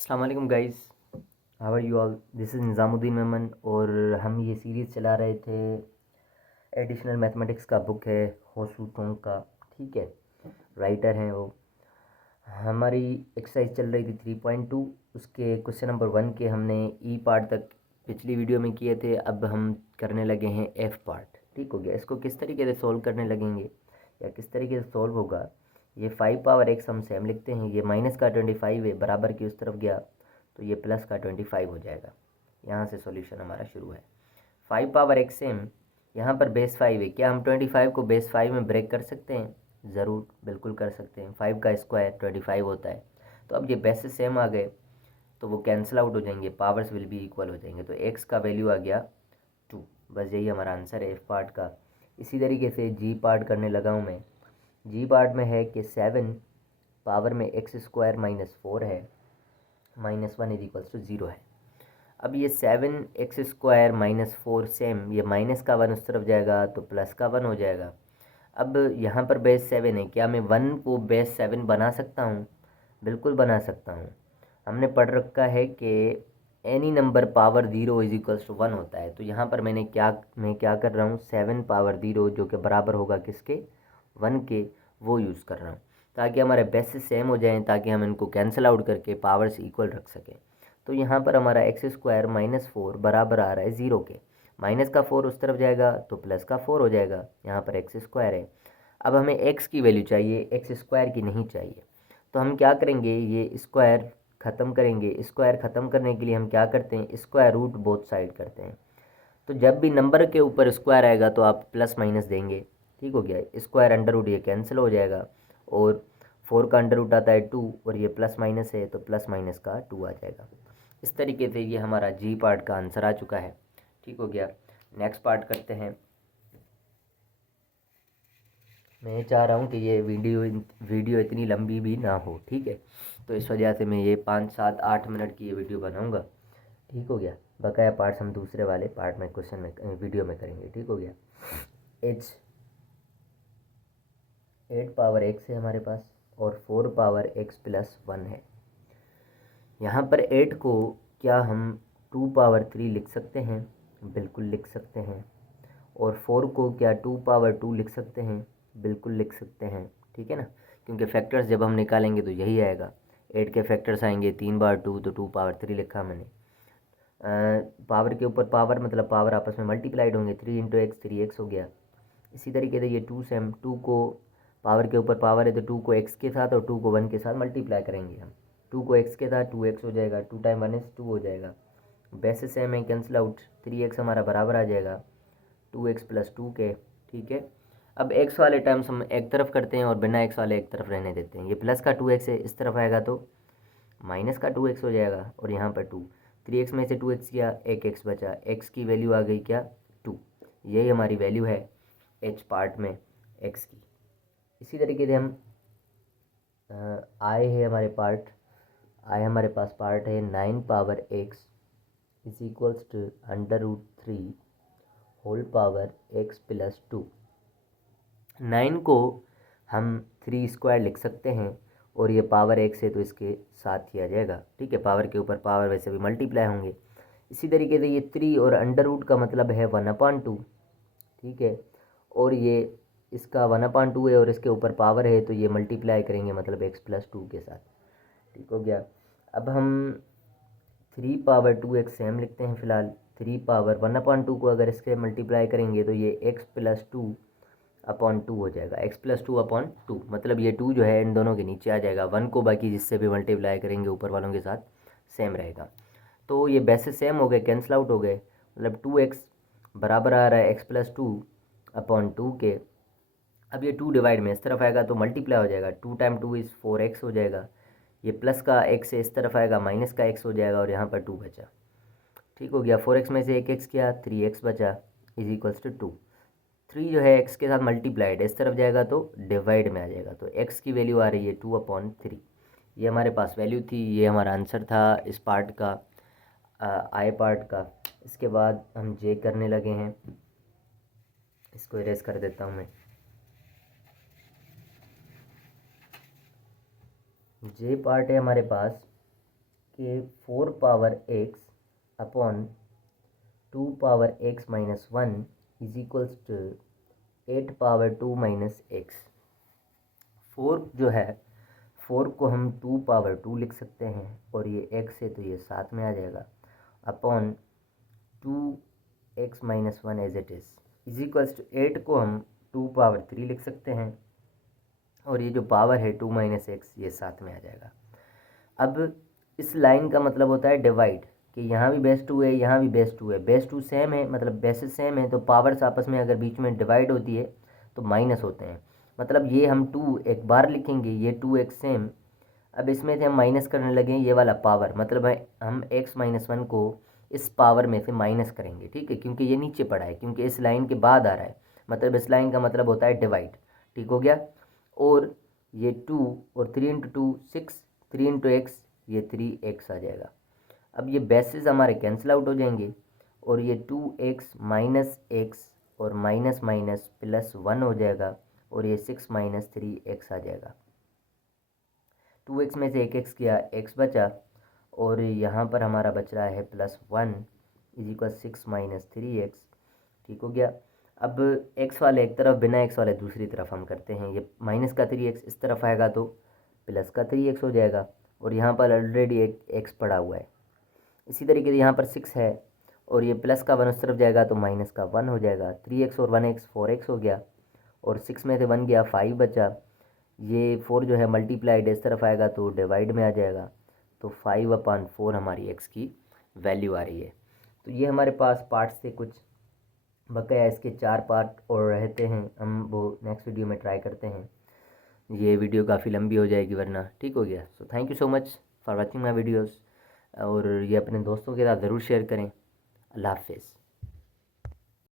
अस्सलाम वालेकुम guys, how are you all. This is Nizamuddin Memon और हम ये सीरीज़ चला रहे थे। एडिशनल मैथमेटिक्स का बुक है होसू टोंग का, ठीक है। राइटर हैं वो। हमारी एक्सरसाइज चल रही थी 3.2। उसके क्वेश्चन नंबर 1 के हमने ई पार्ट तक पिछली वीडियो में किए थे। अब हम करने लगे हैं एफ़ पार्ट। ठीक हो गया। इसको किस तरीके से सोल्व करने लगेंगे या किस तरीके से सोल्व होगा, ये 5 पावर एक्स हम सेम लिखते हैं। ये माइनस का 25 है, बराबर की उस तरफ गया तो ये प्लस का 25 हो जाएगा। यहाँ से सॉल्यूशन हमारा शुरू है। 5 पावर एक्स सेम, यहाँ पर बेस 5 है। क्या हम 25 को बेस 5 में ब्रेक कर सकते हैं? ज़रूर, बिल्कुल कर सकते हैं। 5 का स्क्वायर 25 होता है। तो अब ये बेस सेम आ गए तो वो कैंसिल आउट हो जाएंगे, पावर्स विल बी इक्वल हो जाएंगे। तो एक्स का वैल्यू आ गया 2। बस यही हमारा आंसर है एफ पार्ट का। इसी तरीके से जी पार्ट करने लगा हूँ मैं। जी पार्ट में है कि 7 पावर में एक्स स्क्वायर माइनस 4 है, -1 इज इक्वल्स टू 0 है। अब ये 7 एक्स स्क्वायर माइनस 4 सेम, ये माइनस का 1 उस तरफ जाएगा तो प्लस का 1 हो जाएगा। अब यहाँ पर बेस 7 है, क्या मैं 1 को बेस 7 बना सकता हूँ? बिल्कुल बना सकता हूँ। हमने पढ़ रखा है कि any number power 0 is equals to 1 होता है। तो यहाँ पर मैं क्या कर रहा हूँ, 7 पावर 0 जो कि बराबर होगा किसके, 1 के, वो यूज़ कर रहा हूँ ताकि हमारे बेस सेम हो जाएँ, ताकि हम इनको कैंसिल आउट करके पावर्स इक्वल रख सकें। तो यहाँ पर हमारा एक्स स्क्वायर -4 बराबर आ रहा है 0 के। माइनस का 4 उस तरफ जाएगा तो प्लस का 4 हो जाएगा। यहाँ पर एक्स स्क्वायर है। अब हमें एक्स की वैल्यू चाहिए, एक्स स्क्वायर की नहीं चाहिए। तो हम क्या करेंगे, ये स्क्वायर ख़त्म करेंगे। स्क्वायर ख़त्म करने के लिए हम क्या करते हैं, स्क्वायर रूट बोथ साइड करते हैं। तो जब भी नंबर के ऊपर स्क्वायर आएगा तो आप प्लस माइनस देंगे। ठीक हो गया। स्क्वायर अंडर रूट ये कैंसिल हो जाएगा और 4 का अंडर रूट आता है 2 और ये प्लस माइनस है तो प्लस माइनस का 2 आ जाएगा। इस तरीके से ये हमारा जी पार्ट का आंसर आ चुका है। ठीक हो गया। नेक्स्ट पार्ट करते हैं। मैं चाह रहा हूँ कि ये वीडियो इतनी लंबी भी ना हो, ठीक है। तो इस वजह से मैं ये 5, 7, 8 मिनट की ये वीडियो बनाऊँगा। ठीक हो गया। बकाया पार्ट्स हम दूसरे वाले पार्ट में क्वेश्चन में वीडियो में करेंगे। ठीक हो गया। एच 8 पावर एक्स है हमारे पास और 4 पावर एक्स प्लस 1 है। यहाँ पर 8 को क्या हम 2 पावर 3 लिख सकते हैं? बिल्कुल लिख सकते हैं। और 4 को क्या 2 पावर 2 लिख सकते हैं? बिल्कुल लिख सकते हैं। ठीक है ना, क्योंकि फैक्टर्स जब हम निकालेंगे तो यही आएगा। 8 के फैक्टर्स आएंगे 3 बार 2 तो 2 पावर 3 लिखा मैंने। पावर के ऊपर पावर मतलब पावर आपस में मल्टीप्लाइड होंगे। 3 इंटू एक्स 3x हो गया। इसी तरीके से ये 2 सेम, 2 को पावर के ऊपर पावर है तो 2 को x के साथ और 2 को 1 के साथ मल्टीप्लाई करेंगे हम। 2 को x के साथ 2x हो जाएगा, 2 टाइम 1 इज 2 हो जाएगा। वैसे सेम है, कैंसिल आउट। 3x हमारा बराबर आ जाएगा 2x प्लस 2 के। ठीक है। अब x वाले टर्म्स हम एक तरफ करते हैं और बिना x वाले एक तरफ रहने देते हैं। ये प्लस का 2x है, इस तरफ आएगा तो माइनस का 2x हो जाएगा और यहाँ पर 2। 3x में से 2x किया, एक x बचा। x की वैल्यू आ गई क्या, 2। यही हमारी वैल्यू है h पार्ट में x की। इसी तरीके से हम I है हमारे पार्ट, I हमारे पास पार्ट है 9 power x is equals to √3 whole power x plus 2। 9 को हम 3 स्क्वायर लिख सकते हैं और ये पावर x है तो इसके साथ ही आ जाएगा। ठीक है, पावर के ऊपर पावर वैसे भी मल्टीप्लाई होंगे। इसी तरीके से ये 3 और अंडर रूट का मतलब है 1/2। ठीक है, और ये इसका 1/2 है और इसके ऊपर पावर है तो ये मल्टीप्लाई करेंगे मतलब x प्लस 2 के साथ। ठीक हो गया। अब हम 3 पावर 2x सेम लिखते हैं फ़िलहाल। 3 पावर 1/2 को अगर इसके मल्टीप्लाई करेंगे तो ये x प्लस 2/2 हो जाएगा। x प्लस 2/2 मतलब ये 2 जो है इन दोनों के नीचे आ जाएगा। 1 को बाकी जिससे भी मल्टीप्लाई करेंगे ऊपर वालों के साथ सेम रहेगा। तो ये बेसिस सेम हो गए, कैंसिल आउट हो गए। मतलब 2x बराबर आ रहा है x प्लस 2/2 के। अब ये 2 डिवाइड में इस तरफ आएगा तो मल्टीप्लाई हो जाएगा। 2 टाइम 2 इज़ 4x हो जाएगा। ये प्लस का x है, इस तरफ आएगा माइनस का x हो जाएगा और यहाँ पर 2 बचा। ठीक हो गया। 4x में से एक x किया, 3x बचा इज इक्वल्स टू 2। 3 जो है x के साथ मल्टीप्लाइड है, इस तरफ जाएगा तो डिवाइड में आ जाएगा। तो x की वैल्यू आ रही है 2/3। ये हमारे पास वैल्यू थी, ये हमारा आंसर था इस पार्ट का, आई पार्ट का। इसके बाद हम जे करने लगे हैं। इसको इरेज कर देता हूँ मैं। जे पार्ट है हमारे पास कि 4 power x upon 2 power x minus 1 is equals to 8 power 2 minus x. 4 जो है 4 को हम 2 पावर 2 लिख सकते हैं और ये एक्स है तो ये साथ में आ जाएगा upon 2 x minus 1 as it is equals to 8 को हम 2 पावर 3 लिख सकते हैं और ये जो पावर है 2 माइनस एक्स ये साथ में आ जाएगा। अब इस लाइन का मतलब होता है डिवाइड, कि यहाँ भी बेस 2 है यहाँ भी बेस 2 है, बेस 2 सेम है मतलब बेसिस सेम है तो पावर्स आपस में अगर बीच में डिवाइड होती है तो माइनस होते हैं। मतलब ये हम 2 एक बार लिखेंगे, ये 2x सेम। अब इसमें से हम माइनस करने लगे ये वाला पावर, मतलब है हम x माइनस 1 को इस पावर में से माइनस करेंगे, ठीक है, क्योंकि ये नीचे पड़ा है, क्योंकि इस लाइन के बाद आ रहा है, मतलब इस लाइन का मतलब होता है डिवाइड। ठीक हो गया। और ये 2 और 3 इंटू 2 6, 3 इंटू एक्स ये 3x आ जाएगा। अब ये बेसिस हमारे कैंसिल आउट हो जाएंगे और ये 2x माइनस एक्स और माइनस माइनस प्लस 1 हो जाएगा और ये 6 माइनस 3x आ जाएगा। 2x में से एक x किया, x बचा और यहाँ पर हमारा बच रहा है plus 1 is equal 6 minus 3x। ठीक हो गया। अब x वाले एक तरफ, बिना x वाले दूसरी तरफ हम करते हैं। ये माइनस का 3x इस तरफ आएगा तो प्लस का 3x हो जाएगा और यहाँ पर ऑलरेडी एक x पड़ा हुआ है। इसी तरीके से यहाँ पर 6 है और ये प्लस का 1 उस तरफ जाएगा तो माइनस का 1 हो जाएगा। 3x और 1x 4x हो गया और 6 में से 1 गया 5 बचा। ये 4 जो है मल्टीप्लाइड इस तरफ आएगा तो डिवाइड में आ जाएगा, तो 5/4 हमारी x की वैल्यू आ रही है। तो ये हमारे पास पार्ट्स थे कुछ, बकाया इसके 4 पार्ट और रहते हैं, हम वो नेक्स्ट वीडियो में ट्राई करते हैं। ये वीडियो काफ़ी लंबी हो जाएगी वरना। ठीक हो गया। So thank you so much for watching my videos और ये अपने दोस्तों के साथ ज़रूर शेयर करें। अल्लाह हाफिज़।